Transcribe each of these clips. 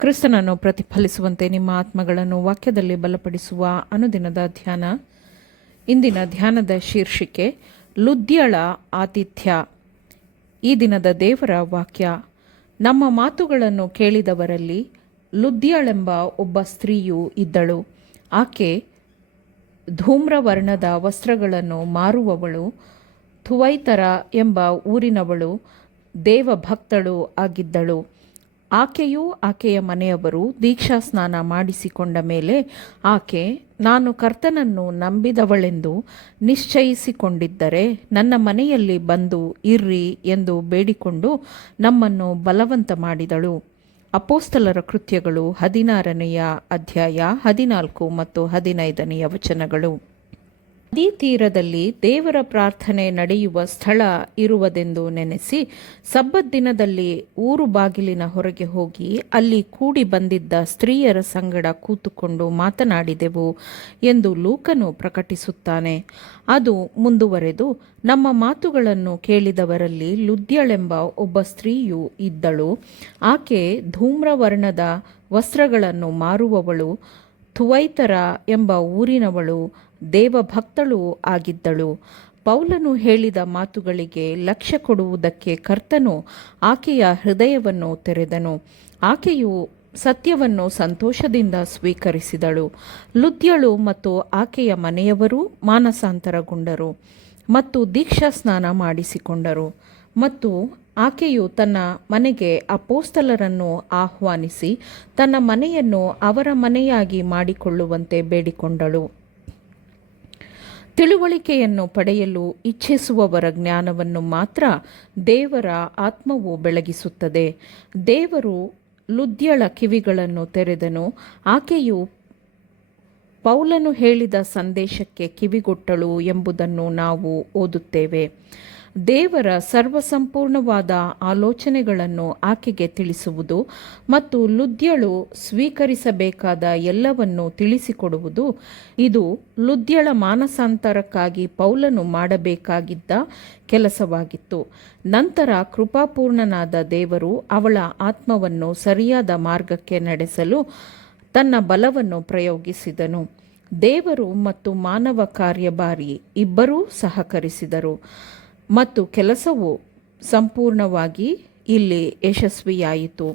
ಕ್ರಿಸ್ತನನ್ನು ಪ್ರತಿಫಲಿಸುವಂತೆ ನಿಮ್ಮ ಆತ್ಮಗಳನ್ನು ವಾಕ್ಯದಲ್ಲಿ ಬಲಪಡಿಸುವ ಅನುದಿನದ ಧ್ಯಾನ. ಇಂದಿನ ಧ್ಯಾನದ ಶೀರ್ಷಿಕೆ ಲುದ್ಯಳ ಆತಿಥ್ಯ. ಈ ದಿನದ ದೇವರ ವಾಕ್ಯ: ನಮ್ಮ ಮಾತುಗಳನ್ನು ಕೇಳಿದವರಲ್ಲಿ ಲುದ್ಯಳೆಂಬ ಒಬ್ಬ ಸ್ತ್ರೀಯು ಇದ್ದಳು. ಆಕೆ ಧೂಮ್ರವರ್ಣದ ವಸ್ತ್ರಗಳನ್ನು ಮಾರುವವಳು, ಥುವೈತರ ಎಂಬ ಊರಿನವಳು, ದೇವಭಕ್ತಳು ಆಗಿದ್ದಳು. ಆಕೆಯೂ ಆಕೆಯ ಮನೆಯವರು ದೀಕ್ಷಾಸ್ನಾನ ಮಾಡಿಸಿಕೊಂಡ ಮೇಲೆ ಆಕೆ, ನಾನು ಕರ್ತನನ್ನು ನಂಬಿದವಳೆಂದು ನಿಶ್ಚಯಿಸಿಕೊಂಡಿದ್ದರೆ ನನ್ನ ಮನೆಯಲ್ಲಿ ಬಂದು ಇರ್ರಿ ಎಂದು ಬೇಡಿಕೊಂಡು ನಮ್ಮನ್ನು ಬಲವಂತ ಮಾಡಿದಳು. ಅಪೊಸ್ತಲರ ಕೃತ್ಯಗಳು 16ನೇ ಅಧ್ಯಾಯ 14 ಮತ್ತು 15ನೇ ವಚನಗಳು. ನದಿ ತೀರದಲ್ಲಿ ದೇವರ ಪ್ರಾರ್ಥನೆ ನಡೆಯುವ ಸ್ಥಳ ಇರುವುದೆಂದು ನೆನೆಸಿ ಸಬ್ಬತ್ ದಿನದಲ್ಲಿ ಊರು ಬಾಗಿಲಿನ ಹೊರಗೆ ಹೋಗಿ ಅಲ್ಲಿ ಕೂಡಿ ಬಂದಿದ್ದ ಸ್ತ್ರೀಯರ ಸಂಗಡ ಕೂತುಕೊಂಡು ಮಾತನಾಡಿದೆವು ಎಂದು ಲೂಕನು ಪ್ರಕಟಿಸುತ್ತಾನೆ. ಅದು ಮುಂದುವರೆದು, ನಮ್ಮ ಮಾತುಗಳನ್ನು ಕೇಳಿದವರಲ್ಲಿ ಲುದ್ಯಳೆಂಬ ಒಬ್ಬ ಸ್ತ್ರೀಯು ಇದ್ದಳು. ಆಕೆ ಧೂಮ್ರವರ್ಣದ ವಸ್ತ್ರಗಳನ್ನು ಮಾರುವವಳು, ಥುವೈತರ ಎಂಬ ಊರಿನವಳು, ದೇವಭಕ್ತಳು ಆಗಿದ್ದಳು. ಪೌಲನು ಹೇಳಿದ ಮಾತುಗಳಿಗೆ ಲಕ್ಷ್ಯ ಕೊಡುವುದಕ್ಕೆ ಕರ್ತನು ಆಕೆಯ ಹೃದಯವನ್ನು ತೆರೆದನು. ಆಕೆಯು ಸತ್ಯವನ್ನು ಸಂತೋಷದಿಂದ ಸ್ವೀಕರಿಸಿದಳು. ಲುದ್ಯಳು ಮತ್ತು ಆಕೆಯ ಮನೆಯವರು ಮಾನಸಾಂತರಗೊಂಡರು ಮತ್ತು ದೀಕ್ಷಾಸ್ನಾನ ಮಾಡಿಸಿಕೊಂಡರು. ಮತ್ತು ಆಕೆಯು ತನ್ನ ಮನೆಗೆ ಅಪೊಸ್ತಲರನ್ನು ಆಹ್ವಾನಿಸಿ ತನ್ನ ಮನೆಯನ್ನು ಅವರ ಮನೆಯಾಗಿ ಮಾಡಿಕೊಳ್ಳುವಂತೆ ಬೇಡಿಕೊಂಡಳು. ತಿಳುವಳಿಕೆಯನ್ನು ಪಡೆಯಲು ಇಚ್ಛಿಸುವವರ ಜ್ಞಾನವನ್ನು ಮಾತ್ರ ದೇವರ ಆತ್ಮವು ಬೆಳಗಿಸುತ್ತದೆ. ದೇವರು ಲುದ್ಯಳ ಕಿವಿಗಳನ್ನು ತೆರೆದನು. ಆಕೆಯು ಪೌಲನು ಹೇಳಿದ ಸಂದೇಶಕ್ಕೆ ಕಿವಿಗೊಟ್ಟಳು ಎಂಬುದನ್ನು ನಾವು ಓದುತ್ತೇವೆ. ದೇವರ ಸರ್ವಸಂಪೂರ್ಣವಾದ ಆಲೋಚನೆಗಳನ್ನು ಆಕೆಗೆ ತಿಳಿಸುವುದು ಮತ್ತು ಲುದ್ಯಳು ಸ್ವೀಕರಿಸಬೇಕಾದ ಎಲ್ಲವನ್ನು ತಿಳಿಸಿಕೊಡುವುದು, ಇದು ಲುದ್ಯಳ ಮಾನಸಾಂತರಕ್ಕಾಗಿ ಪೌಲನು ಮಾಡಬೇಕಾಗಿದ್ದ ಕೆಲಸವಾಗಿತ್ತು. ನಂತರ ಕೃಪಾಪೂರ್ಣನಾದ ದೇವರು ಅವಳ ಆತ್ಮವನ್ನು ಸರಿಯಾದ ಮಾರ್ಗಕ್ಕೆ ನಡೆಸಲು ತನ್ನ ಬಲವನ್ನು ಪ್ರಯೋಗಿಸಿದನು. ದೇವರು ಮತ್ತು ಮಾನವ ಕಾರ್ಯಭಾರಿ ಇಬ್ಬರೂ ಸಹಕರಿಸಿದರು ಮತ್ತು ಕೆಲಸವು ಸಂಪೂರ್ಣವಾಗಿ ಇಲ್ಲಿ ಯಶಸ್ವಿಯಾಯಿತು.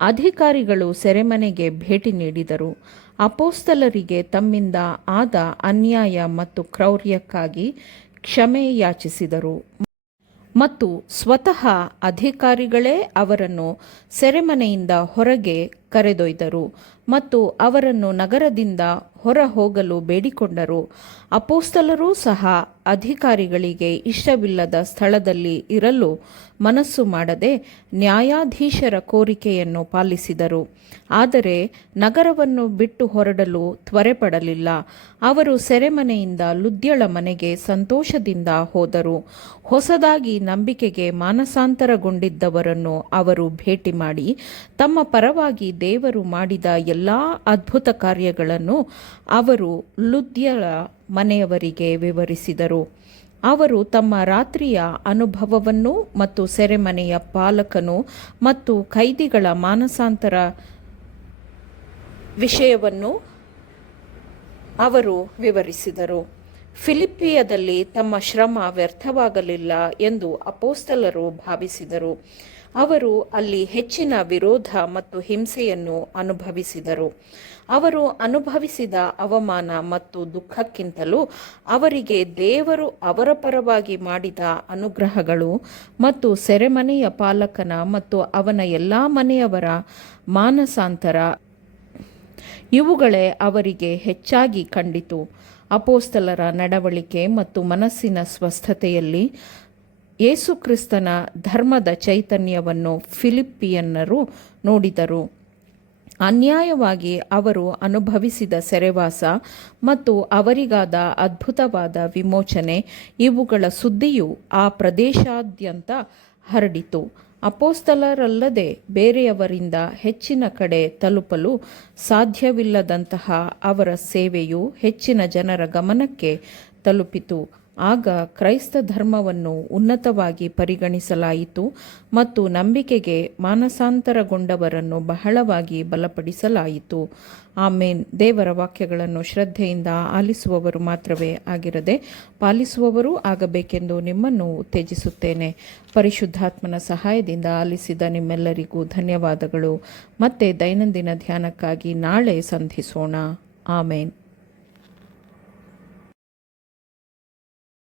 ಅಧಿಕಾರಿಗಳು ಸೆರೆಮನೆಗೆ ಭೇಟಿ ನೀಡಿದರು. ಅಪೊಸ್ತಲರಿಗೆ ತಮ್ಮಿಂದ ಆದ ಅನ್ಯಾಯ ಮತ್ತು ಕ್ರೌರ್ಯಕ್ಕಾಗಿ ಕ್ಷಮೆ ಯಾಚಿಸಿದರು ಮತ್ತು ಸ್ವತಃ ಅಧಿಕಾರಿಗಳೇ ಅವರನ್ನು ಸೆರೆಮನೆಯಿಂದ ಹೊರಗೆ ಕರೆದೊಯ್ದರು ಮತ್ತು ಅವರನ್ನು ನಗರದಿಂದ ಹೊರ ಹೋಗಲು ಬೇಡಿಕೊಂಡರು. ಅಪೊಸ್ತಲರೂ ಸಹ ಅಧಿಕಾರಿಗಳಿಗೆ ಇಷ್ಟವಿಲ್ಲದ ಸ್ಥಳದಲ್ಲಿ ಇರಲು ಮನಸ್ಸು ಮಾಡದೆ ನ್ಯಾಯಾಧೀಶರ ಕೋರಿಕೆಯನ್ನು ಪಾಲಿಸಿದರು. ಆದರೆ ನಗರವನ್ನು ಬಿಟ್ಟು ಹೊರಡಲು ತ್ವರೆಪಡಲಿಲ್ಲ. ಅವರು ಸೆರೆಮನೆಯಿಂದ ಲುದ್ಯಳ ಮನೆಗೆ ಸಂತೋಷದಿಂದ ಹೋದರು. ಹೊಸದಾಗಿ ನಂಬಿಕೆಗೆ ಮಾನಸಾಂತರಗೊಂಡಿದ್ದವರನ್ನು ಅವರು ಭೇಟಿ ಮಾಡಿ ತಮ್ಮ ಪರವಾಗಿ ದೇವರು ಮಾಡಿದ ಎಲ್ಲ ಅದ್ಭುತ ಕಾರ್ಯಗಳನ್ನು ಅವರು ಲುದ್ಯಳ ಮನೆಯವರಿಗೆ ವಿವರಿಸಿದರು. ಅವರು ತಮ್ಮ ರಾತ್ರಿಯ ಅನುಭವವನ್ನು ಮತ್ತು ಸೆರೆಮನೆಯ ಪಾಲಕನು ಮತ್ತು ಕೈದಿಗಳ ಮಾನಸಾಂತರ ವಿಷಯವನ್ನು ಅವರು ವಿವರಿಸಿದರು. ಫಿಲಿಪ್ಪಿಯದಲ್ಲಿ ತಮ್ಮ ಶ್ರಮ ವ್ಯರ್ಥವಾಗಲಿಲ್ಲ ಎಂದು ಅಪೊಸ್ತಲರು ಭಾವಿಸಿದರು. ಅವರು ಅಲ್ಲಿ ಹೆಚ್ಚಿನ ವಿರೋಧ ಮತ್ತು ಹಿಂಸೆಯನ್ನು ಅನುಭವಿಸಿದರು. ಅವರು ಅನುಭವಿಸಿದ ಅವಮಾನ ಮತ್ತು ದುಃಖಕ್ಕಿಂತಲೂ ಅವರಿಗೆ ದೇವರು ಅವರ ಪರವಾಗಿ ಮಾಡಿದ ಅನುಗ್ರಹಗಳು ಮತ್ತು ಸೆರೆಮನೆಯ ಪಾಲಕನ ಮತ್ತು ಅವನ ಎಲ್ಲ ಮನೆಯವರ ಮಾನಸಾಂತರ ಇವುಗಳೇ ಅವರಿಗೆ ಹೆಚ್ಚಾಗಿ ಕಂಡಿತು. ಅಪೊಸ್ತಲರ ನಡವಳಿಕೆ ಮತ್ತು ಮನಸ್ಸಿನ ಸ್ವಸ್ಥತೆಯಲ್ಲಿ ಯೇಸುಕ್ರಿಸ್ತನ ಧರ್ಮದ ಚೈತನ್ಯವನ್ನು ಫಿಲಿಪ್ಪಿಯನ್ನರು ನೋಡಿದರು. ಅನ್ಯಾಯವಾಗಿ ಅವರು ಅನುಭವಿಸಿದ ಸೆರೆವಾಸ ಮತ್ತು ಅವರಿಗಾದ ಅದ್ಭುತವಾದ ವಿಮೋಚನೆ ಇವುಗಳ ಸುದ್ದಿಯು ಆ ಪ್ರದೇಶಾದ್ಯಂತ ಹರಡಿತು. ಅಪೊಸ್ತಲರಲ್ಲದೆ ಬೇರೆಯವರಿಂದ ಹೆಚ್ಚಿನ ಕಡೆ ತಲುಪಲು ಸಾಧ್ಯವಿಲ್ಲದಂತಹ ಅವರ ಸೇವೆಯು ಹೆಚ್ಚಿನ ಜನರ ಗಮನಕ್ಕೆ ತಲುಪಿತು. ಆಗ ಕ್ರೈಸ್ತ ಧರ್ಮವನ್ನು ಉನ್ನತವಾಗಿ ಪರಿಗಣಿಸಲಾಯಿತು ಮತ್ತು ನಂಬಿಕೆಗೆ ಮಾನಸಾಂತರಗೊಂಡವರನ್ನು ಬಹಳವಾಗಿ ಬಲಪಡಿಸಲಾಯಿತು. ಆಮೇನ್. ದೇವರ ವಾಕ್ಯಗಳನ್ನು ಶ್ರದ್ಧೆಯಿಂದ ಆಲಿಸುವವರು ಮಾತ್ರವೇ ಆಗಿರದೆ ಪಾಲಿಸುವವರೂ ಆಗಬೇಕೆಂದು ನಿಮ್ಮನ್ನು ಉತ್ತೇಜಿಸುತ್ತೇನೆ. ಪರಿಶುದ್ಧಾತ್ಮನ ಸಹಾಯದಿಂದ ಆಲಿಸಿದ ನಿಮ್ಮೆಲ್ಲರಿಗೂ ಧನ್ಯವಾದಗಳು. ಮತ್ತೆ ದೈನಂದಿನ ಧ್ಯಾನಕ್ಕಾಗಿ ನಾಳೆ ಸಂಧಿಸೋಣ. ಆಮೇನ್.